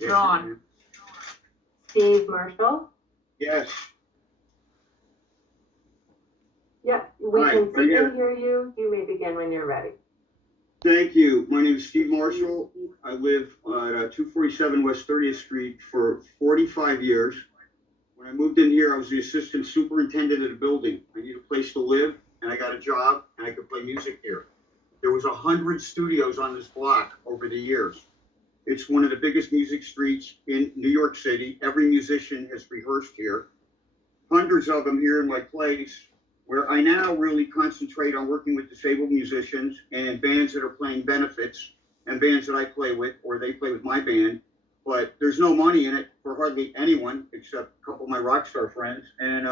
Yes, Ron. Steve Marshall? Yes. Yeah, we Hi, can right see here. and hear you. You may begin when you're ready. Thank you. My name is Steve Marshall. I live at 247 West 30th Street for 45 years. When I moved in here, I was the assistant superintendent of the building. I need a place to live, and I got a job, and I could play music here. There was 100 studios on this block over the years. It's one of the biggest music streets in New York City. Every musician has rehearsed here. Hundreds of them here in my place, where I now really concentrate on working with disabled musicians and bands that are playing benefits and bands that I play with or they play with my band. But there's no money in it for hardly anyone except a couple of my rock star friends. And,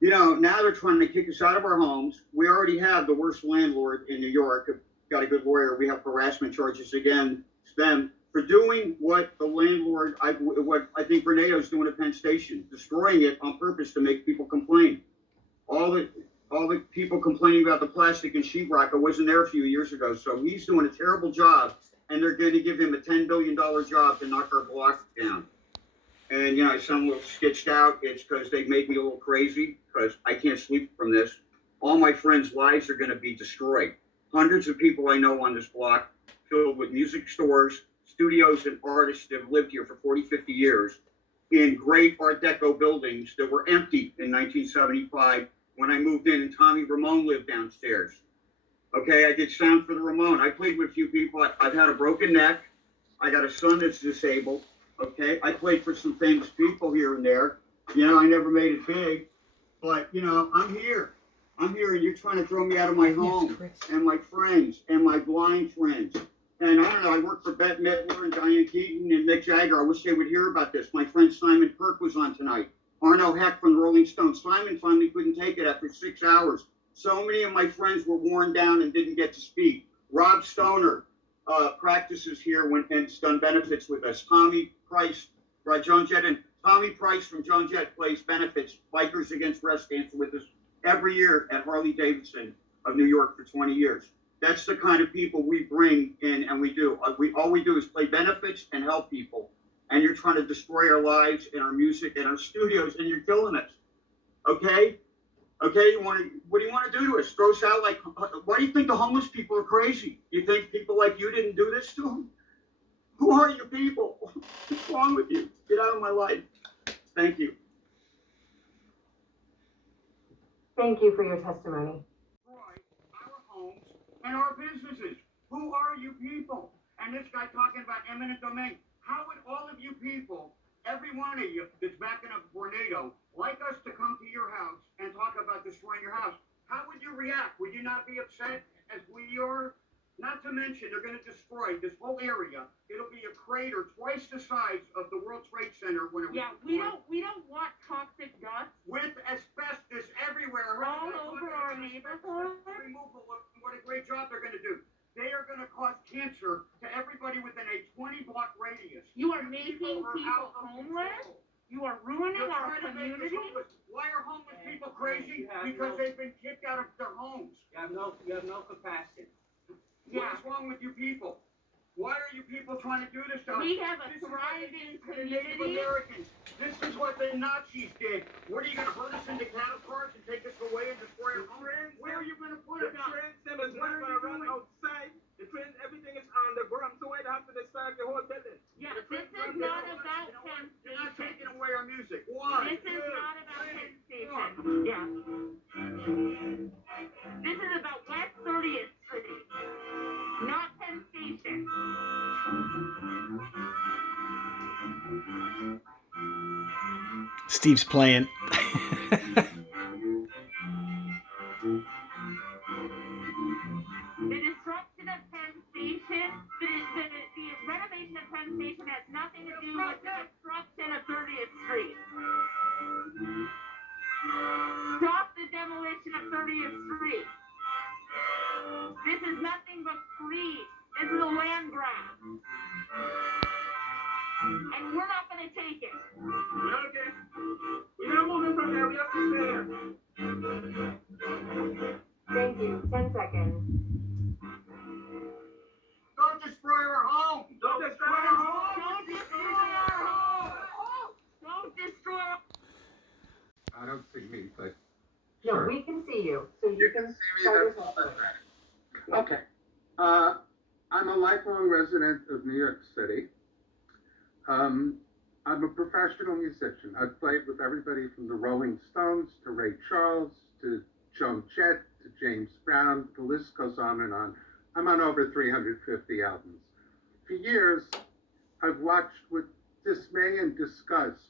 now they're trying to kick us out of our homes. We already have the worst landlord in New York. Got a good lawyer. We have harassment charges against them for doing what the landlord, what I think Renado's doing at Penn Station, destroying it on purpose to make people complain. All the people complaining about the plastic and sheetrock, I wasn't there a few years ago, so he's doing a terrible job, and they're going to give him a $10 billion job to knock our block down. And, I sound a little sketched out. It's because they've made me a little crazy, because I can't sleep from this. All my friends' lives are going to be destroyed. Hundreds of people I know on this block, filled with music stores, studios, and artists that have lived here for 40, 50 years, in great Art Deco buildings that were empty in 1975 when I moved in, and Tommy Ramone lived downstairs. Okay, I did sound for the Ramone. I played with a few people. I've had a broken neck. I got a son that's disabled. Okay, I played for some famous people here and there. I never made it big, but I'm here. I'm here, and you're trying to throw me out of my home and my friends and my blind friends. And I don't know, I work for Bette Midler and Diane Keaton and Mick Jagger. I wish they would hear about this. My friend Simon Kirk was on tonight. Arno Heck from the Rolling Stones. Simon finally couldn't take it after 6 hours. So many of my friends were worn down and didn't get to speak. Rob Stoner practices here and has done benefits with us. Tommy Price, Joan Jett, and Tommy Price from Joan Jett plays benefits, Bikers Against Breast Cancer with us every year at Harley Davidson of New York for 20 years. That's the kind of people we bring in, and we do. All we do is play benefits and help people. And you're trying to destroy our lives and our music and our studios, and you're killing us. Okay? Okay, what do you want to do to us? Throw us out like, why do you think the homeless people are crazy? You think people like you didn't do this to them? Who are you people? What's wrong with you? Get out of my life. Thank you. Thank you for your testimony. Our homes and our businesses. Who are you people? And this guy talking about eminent domain. How would all of you people, every one of you that's backing up Vornado, like us to come to your house and talk about destroying your house? How would you react? Would you not be upset as we are? Not to mention, they're going to destroy this whole area. It'll be a crater twice the size of the World Trade Center when it was destroyed. we don't want toxic dust With asbestos everywhere. all over our neighborhood. Removal. What a great job they're going to do. They are going to cause cancer to everybody within a 20-block radius. You are making people out of homeless. control. You are ruining You're our trying to make us community. homeless. Why are homeless people crazy? Because they've been kicked out of their homes. You have no compassion. Yeah. What is wrong with you people? Why are you people trying to do this to us? We have a This is what they thriving did to the Native community. Americans. This is what the Nazis did. What are you going to herd us into cattle cars and take us away and destroy our homes? Where are you going to put The us? train system is not going to run outside. The train, everything is underground, so why they have to destroy the whole building? Yeah, this is not about Penn You're not Station. taking away our music. One, This is two, not about three, Penn Station. Yeah. This is about West 30th Street, not Penn Station. Steve's playing. The destruction of Penn Station, the renovation of Penn Station has nothing to do with the destruction of 30th Street. Stop the demolition of 30th Street. This is nothing but greed. This is a land grab. And we're not going to take it. Okay. We're not moving from there. We have to stay here. Thank you. 10 seconds. Don't destroy our home. Don't destroy our home. Don't can See me, start your that's all testimony. that matters. Okay. I'm a lifelong resident of New York City. I'm a professional musician. I've played with everybody from the Rolling Stones to Ray Charles to Joan Jett to James Brown. The list goes on and on. I'm on over 350 albums. For years, I've watched with dismay and disgust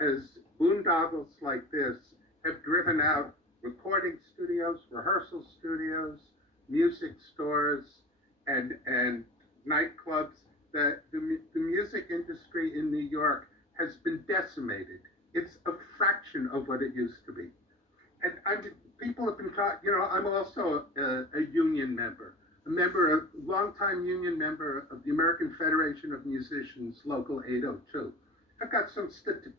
as boondoggles like this have driven out recording studios, rehearsal studios, music stores, and nightclubs. The music industry in New York has been decimated. It's a fraction of what it used to be. And people have been talking, I'm also a union member, longtime union member of the American Federation of Musicians, Local 802. I've got some,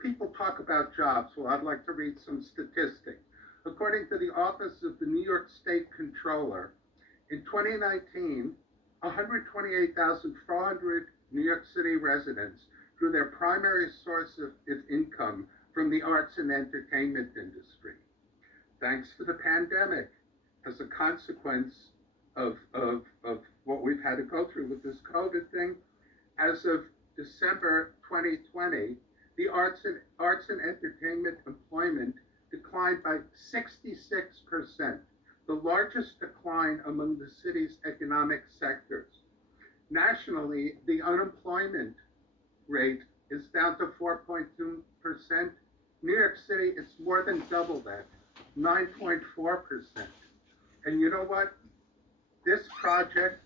people talk about jobs, well, I'd like to read some statistics. According to the Office of the New York State Controller, in 2019, 128,400 New York City residents drew their primary source of income from the arts and entertainment industry. Thanks to the pandemic, as a consequence of what we've had to go through with this COVID thing, as of December 2020, the arts and entertainment employment declined by 66%, the largest decline among the city's economic sectors. Nationally, the unemployment rate is down to 4.2%. New York City, it's more than double that, 9.4%. And you know what? This project,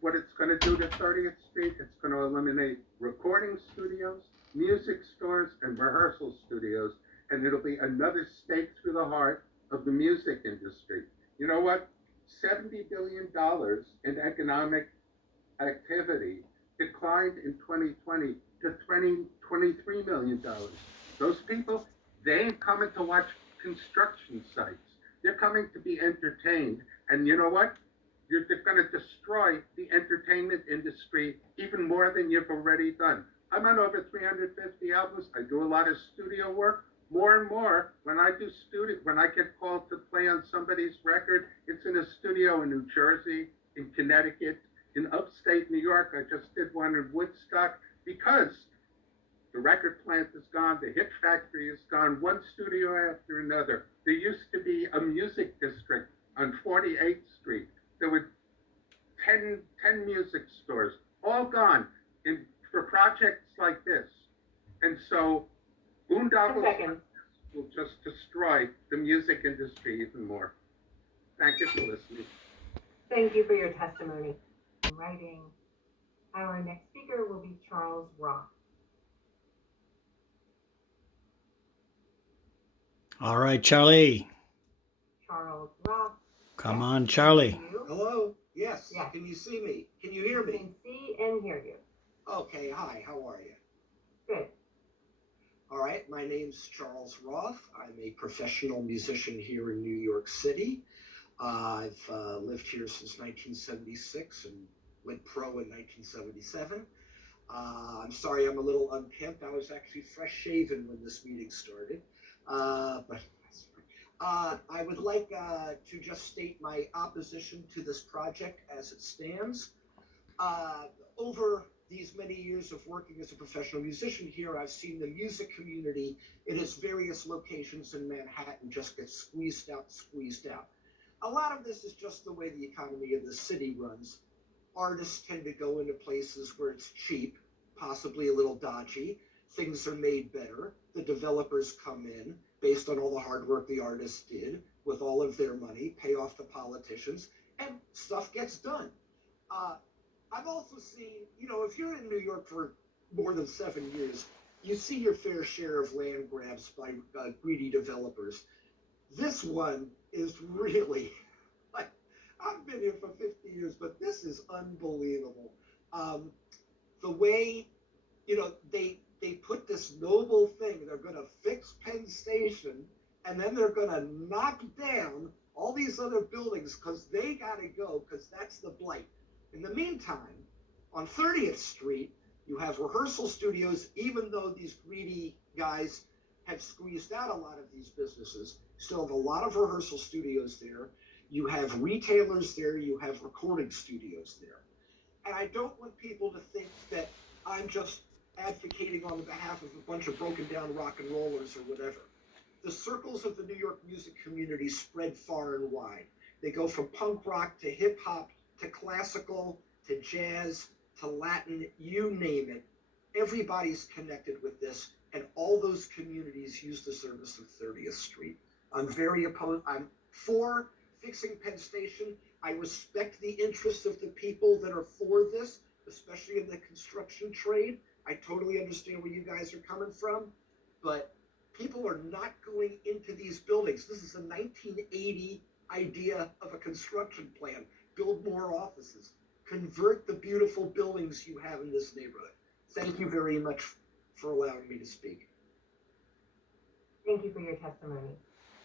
what it's going to do to 30th Street, it's going to eliminate recording studios, music stores, and rehearsal studios, and it'll be another stake through the heart of the music industry. You know what? $70 billion in economic activity declined in 2020 to $23 million. Those people, they ain't coming to watch construction sites. They're coming to be entertained. And you know what? They're going to destroy the entertainment industry even more than you've already done. I'm on over 350 albums. I do a lot of studio work. More and more, when I get called to play on somebody's record, it's in a studio in New Jersey, in Connecticut, in upstate New York. I just did one in Woodstock because the record plant is gone, the hit factory is gone, one studio after another. There used to be a music district on 48th Street. There were 10 music stores, all gone for projects like this. And so boondoggles will just destroy the music industry even more. Thank you for listening. Thank you for your testimony. Writing. Our next speaker will be Charles Roth. All right, Charlie. Charles Roth. Come on, Charlie. Hello? Yes. Yes. Can you see me? Can you hear I me? can see and hear you. Okay. Hi. How are you? Good. All right. My name's Charles Roth. I'm a professional musician here in New York City. I've lived here since 1976 and went pro in 1977. I'm sorry I'm a little unkempt. I was actually fresh shaven when this meeting started. But I would like to just state my opposition to this project as it stands. Over these many years of working as a professional musician here, I've seen the music community in its various locations in Manhattan just get squeezed out. A lot of this is just the way the economy of the city runs. Artists tend to go into places where it's cheap, possibly a little dodgy. Things are made better. The developers come in based on all the hard work the artists did with all of their money, pay off the politicians, and stuff gets done. I've also seen, if you're in New York for more than 7 years, you see your fair share of land grabs by greedy developers. This one is really, I've been here for 50 years, but this is unbelievable. The way, they put this noble thing, they're going to fix Penn Station, and then they're going to knock down all these other buildings because they got to go, because that's the blight. In the meantime, on 30th Street, you have rehearsal studios, even though these greedy guys have squeezed out a lot of these businesses. Still have a lot of rehearsal studios there. You have retailers there. You have recording studios there. And I don't want people to think that I'm just advocating on behalf of a bunch of broken down rock and rollers or whatever. The circles of the New York music community spread far and wide. They go from punk rock to hip hop to classical to jazz to Latin, you name it. Everybody's connected with this, and all those communities use the service of 30th Street. I'm for fixing Penn Station. I respect the interests of the people that are for this, especially in the construction trade. I totally understand where you guys are coming from, but people are not going into these buildings. This is a 1980 idea of a construction plan. Build more offices. Convert the beautiful buildings you have in this neighborhood. Thank you very much for allowing me to speak. Thank you for your testimony.